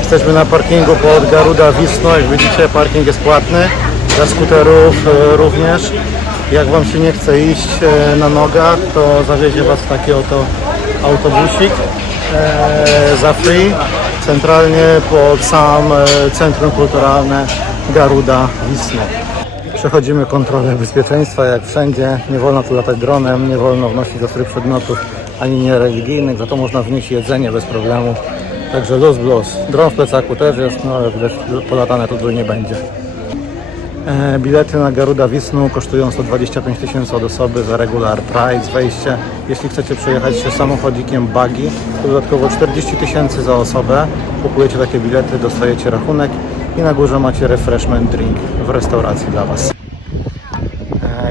Jesteśmy na parkingu pod Garuda Wisno. Jak widzicie, parking jest płatny. Dla skuterów e, również. Jak Wam się nie chce iść e, na nogach, to zawiezie Was taki oto autobusik e, za free. Centralnie pod sam Centrum Kulturalne Garuda Wisno. Przechodzimy kontrolę bezpieczeństwa jak wszędzie. Nie wolno tu latać dronem, nie wolno wnosić ostrych przedmiotów ani niereligijnych, za to można wnieść jedzenie bez problemu. Także luz luz. Dron w plecaku też jest, no ale widać polatane to nie będzie. E, bilety na Garuda Wisnu kosztują 125 tysięcy od osoby za regular price, wejście. Jeśli chcecie przejechać się samochodzikiem buggy, to dodatkowo 40 tysięcy za osobę. Kupujecie takie bilety, dostajecie rachunek i na górze macie refreshment drink w restauracji dla Was.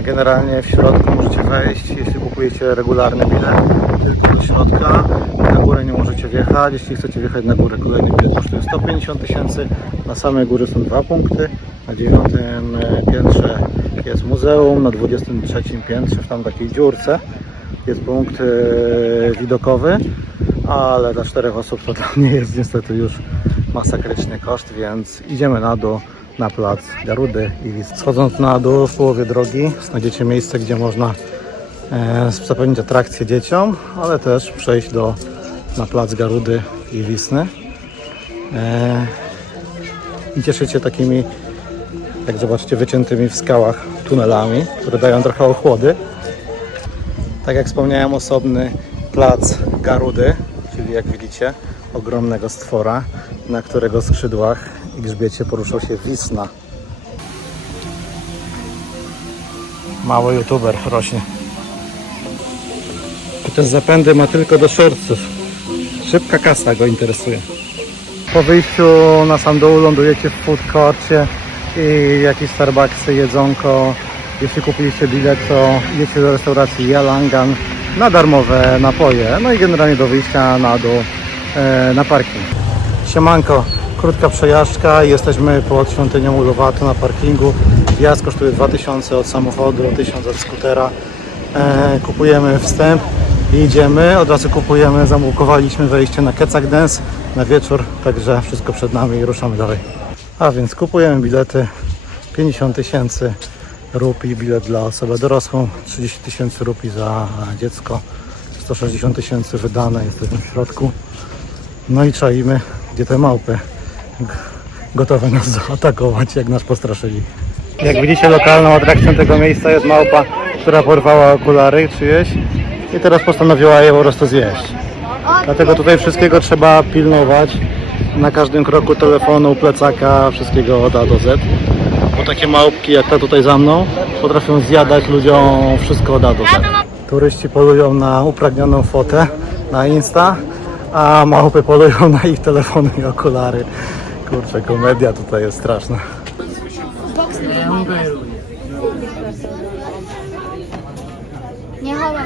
Generalnie w środku możecie wejść, jeśli kupujecie regularny bilet, tylko do środka. Na górę nie możecie wjechać. Jeśli chcecie wjechać na górę, kolejny bilet kosztuje 150 tysięcy. Na samej górze są dwa punkty. Na dziewiątym e, piętrze jest muzeum, na 23 piętrze w tam takiej dziurce jest punkt e, widokowy, ale dla czterech osób to dla mnie jest niestety już masakryczny koszt, więc idziemy na dół na plac Garudy i Wisły. Schodząc na dół w połowie drogi znajdziecie miejsce, gdzie można e, zapewnić atrakcję dzieciom, ale też przejść do, na plac Garudy i Wisny. E, I cieszyć się takimi, jak zobaczycie, wyciętymi w skałach tunelami, które dają trochę ochłody. Tak jak wspomniałem, osobny plac Garudy, czyli jak widzicie, ogromnego stwora, na którego skrzydłach i grzbiecie poruszał się Wisna. Mały youtuber rośnie. Te zapędy ma tylko do shortsów. Szybka kasa go interesuje. Po wyjściu na sam dół lądujecie w food courcie i jakieś Starbucksy, jedzonko. Jeśli kupiliście bilet, to idziecie do restauracji Yalangan na darmowe napoje. No i generalnie do wyjścia na dół e, na parking. Siemanko, krótka przejażdżka. Jesteśmy pod świątynią Uluwatu na parkingu. Wjazd kosztuje 2000 od samochodu, 1000 od skutera. E, kupujemy wstęp i idziemy. Od razu kupujemy, zamówkowaliśmy wejście na Kecak Dance na wieczór, także wszystko przed nami i ruszamy dalej. A więc kupujemy bilety 50 tysięcy rupii, bilet dla osoby dorosłą, 30 tysięcy rupii za dziecko, 160 tysięcy wydane, jesteśmy w środku. No i czaimy, gdzie te małpy gotowe nas zaatakować, jak nas postraszyli. Jak widzicie, lokalną atrakcją tego miejsca jest małpa, która porwała okulary czyjeś i teraz postanowiła je po prostu zjeść. Dlatego tutaj wszystkiego trzeba pilnować. Na każdym kroku telefonu, plecaka, wszystkiego od A do Z. Bo takie małpki jak ta tutaj za mną potrafią zjadać ludziom wszystko od A do Z. Turyści polują na upragnioną fotę na Insta, a małpy polują na ich telefony i okulary. Kurczę, komedia tutaj jest straszna. Nie chowaj.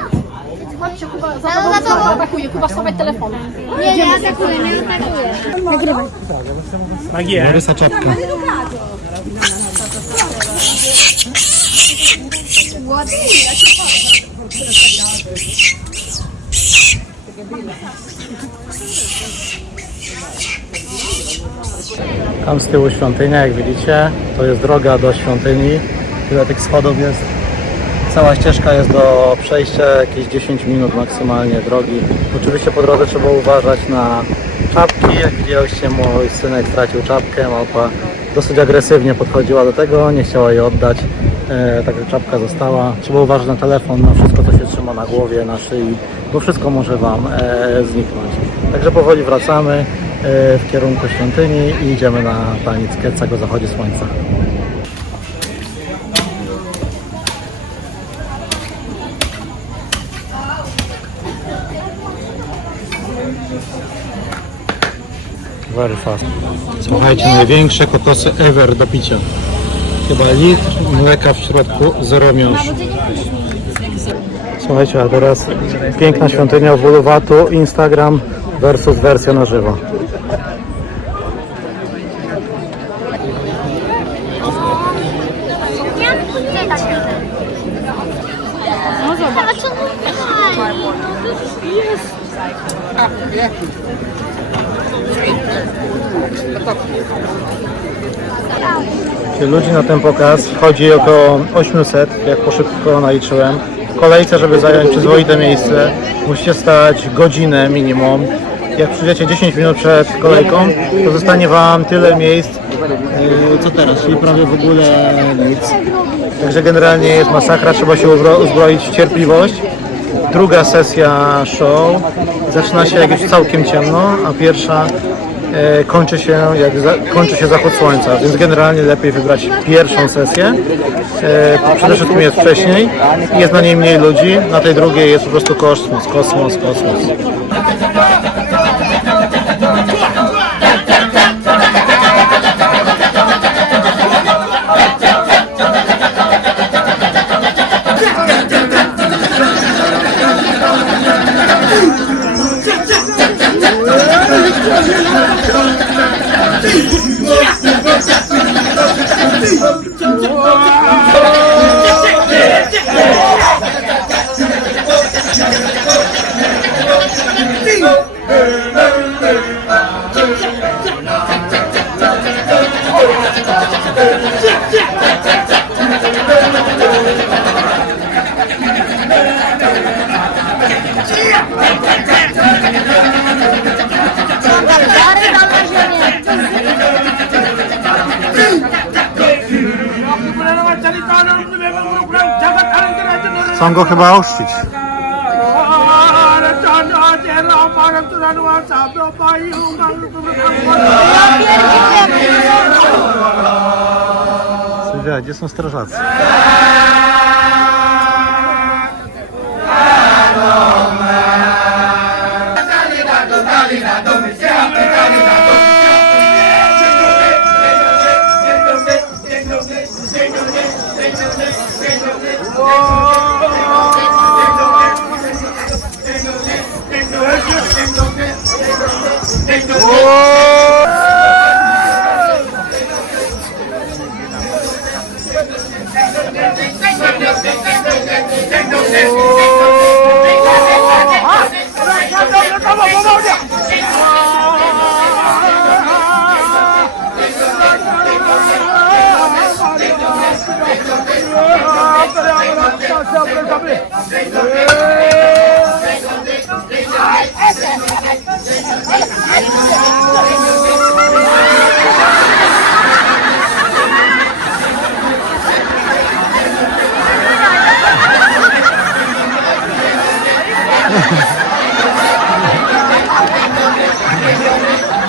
Chodźcie, Kuba, za za tobą tobą. atakuje. Kuba, schowaj telefon. Nie, nie atakuję, nie atakuję. Nagrywaj. Marysa czapka. Tam z tyłu świątynia, jak widzicie, to jest droga do świątyni. Tyle tych schodów jest. Cała ścieżka jest do przejścia jakieś 10 minut maksymalnie drogi. Oczywiście po drodze trzeba uważać na czapki. Jak widzieliście, mój synek stracił czapkę. Małpa dosyć agresywnie podchodziła do tego, nie chciała jej oddać. E, także czapka została. Trzeba uważać na telefon, na wszystko, co się trzyma na głowie, na szyi, bo wszystko może Wam e, zniknąć. Także powoli wracamy w kierunku świątyni i idziemy na taniec Kecak o zachodzie słońca. Very fast. Słuchajcie, największe kokosy ever do picia. Chyba litr mleka w środku, zero miąższ. Słuchajcie, a teraz piękna świątynia w Uluwatu, Instagram versus wersja na żywo. No zobacz. co to Ludzi na ten pokaz wchodzi około 800, jak po szybko naliczyłem. W kolejce, żeby zająć przyzwoite miejsce, musicie stać godzinę minimum. Jak przyjdziecie 10 minut przed kolejką, to zostanie Wam tyle miejsc, yy, co teraz, czyli prawie w ogóle nic. Także generalnie jest masakra, trzeba się uzbroić w cierpliwość. Druga sesja show zaczyna się jak już całkiem ciemno, a pierwsza e, kończy się jak za, kończy się zachód słońca, więc generalnie lepiej wybrać pierwszą sesję. E, przede wszystkim jest wcześniej, jest na niej mniej ludzi, na tej drugiej jest po prostu kosmos, kosmos, kosmos. Chcą go chyba oszcić. Sylwia, gdzie są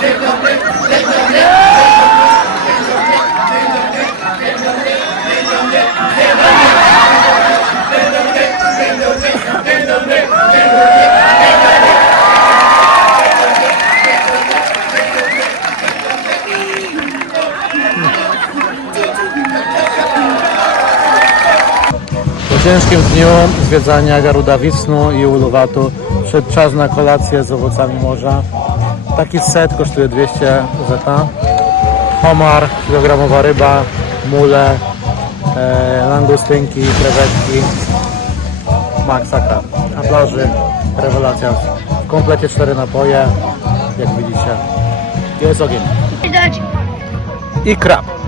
Po ciężkim dniu zwiedzania Garuda Wisnu i Uluwatu przyszedł czas na kolację z owocami morza. Taki set kosztuje 200 zeta. Homar, kilogramowa ryba, mule, e, langustynki, krewetki. Maksakra. Na plaży rewelacja. W komplecie cztery napoje, jak widzicie. Jest ogień. Widać. I krab.